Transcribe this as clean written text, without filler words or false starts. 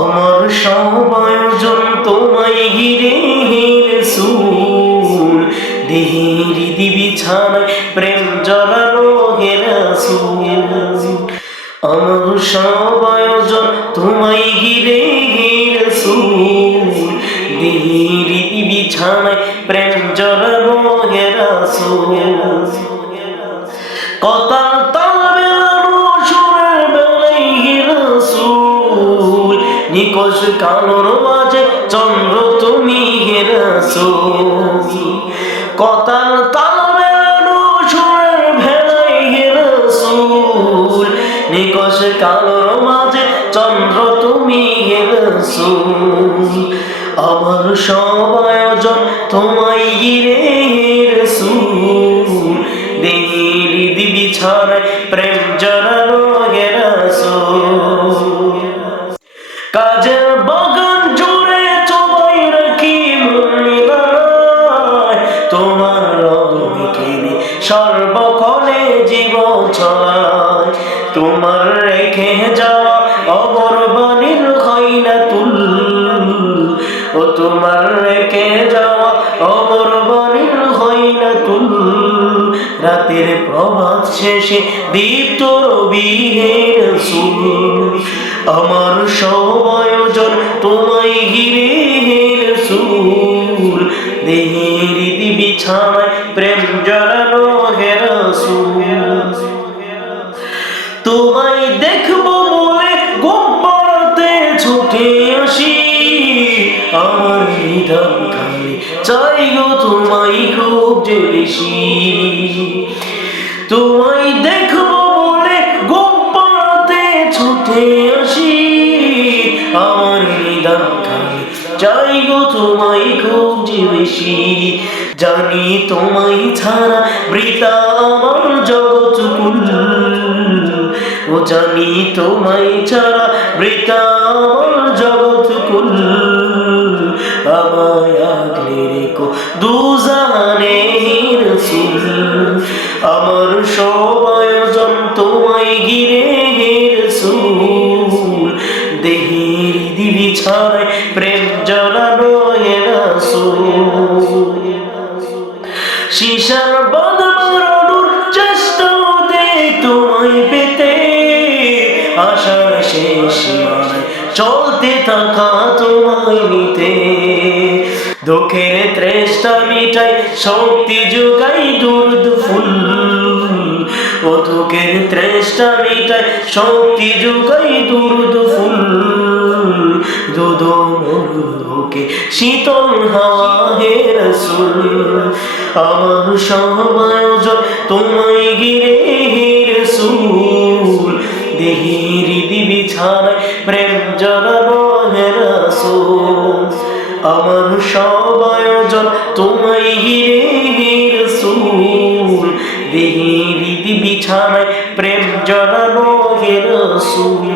আমার সব আয়োজন তোমায় ঘিরে হে রাসূল, দেহের হৃদি বিছানায় প্রেম জড়ানো হে রাসূল। আমার সব আয়োজন তোমায় ঘিরে হে রাসূল, দেহের হৃদি বিছানায় প্রেম জড়ানো হে রাসূল। কথা নিকষ কালোর মাঝে চন্দ্র তুমি হে রাসূল, কথার তাল মেলানো সুরের ভেলায় হে রাসূল, নিকষ কালোর মাঝে চন্দ্র তুমি হে রাসূল। আমার সব আয়োজন তোমায় ঘিরে হে রাসূল, দেহের হৃদি বিছানায় প্রেম জড়ানো হে রাসূল। কাজের বাগান জুড়ে তোমায় রাখি মনিরায়, তোমার রদমিকেনে সর্বক্ষণে জীবন ছড়ায়, তোমার রেখে যাওয়া অমর বাণীর খয়নাতুল, ও তোমার রেখে যাওয়া অমর বাণীর খয়নাতুল। রাতের প্রভাত শেষে দীপ্ত রবি হে রাসূল, আমার সব আয়োজন তোমায় ঘিরে হে রাসূল, দেহের হৃদি বিছানায় প্রেম জড়ানো হে রাসূল। তোমায় দেখবো বলে ঘুম পড়াতে ছুটে আসি, আমার নিধান খালি চাই গো তোমায় খুব যে বেশি। তোমায় দেখবো বলে ঘুম পড়াতে ছুটে আসি, আমার নিদান খালি চাই গো তোমায় খুব যে বেশি। জানি তোমায় ছাড়া বৃথা আমার জগৎ কুল, ও জানি তোমায় ছাড়া বৃথা আমার জগৎ কুল। আমায় আগলে রেখো দুজাহানে হে রাসূল, আমার সব আয়োজন তোমায় ঘিরে হে রাসূল, দেহের হৃদি বিছানায় প্রেম জড়ানো হে রাসূল। শিশার বাঁধানোর চেষ্টা দেই তোমায় পেতে, আশার শেষ সীমানায় চলতে থাকা তোমায় নিতে। দুঃখের তৃষ্ণা মিটাই শক্তি যোগাই দুর্দ ফুল, ও দুঃখের তৃষ্ণা মিটাই শক্তি যোগাই দুর্দ ফুল। দুধ মরুকে শীতল হাওয়া হে রাসূল, আমার সব আয়োজন তোমায় ঘিরে হে রাসূল, দেহের হৃদি বিছানায় প্রেম জড়ানো হে রাসূল। আমার সব আয়োজন তোমায় ঘিরে হে রাসূল, দেহের হৃদি বিছানায় প্রেম জড়ানো হে রাসূল।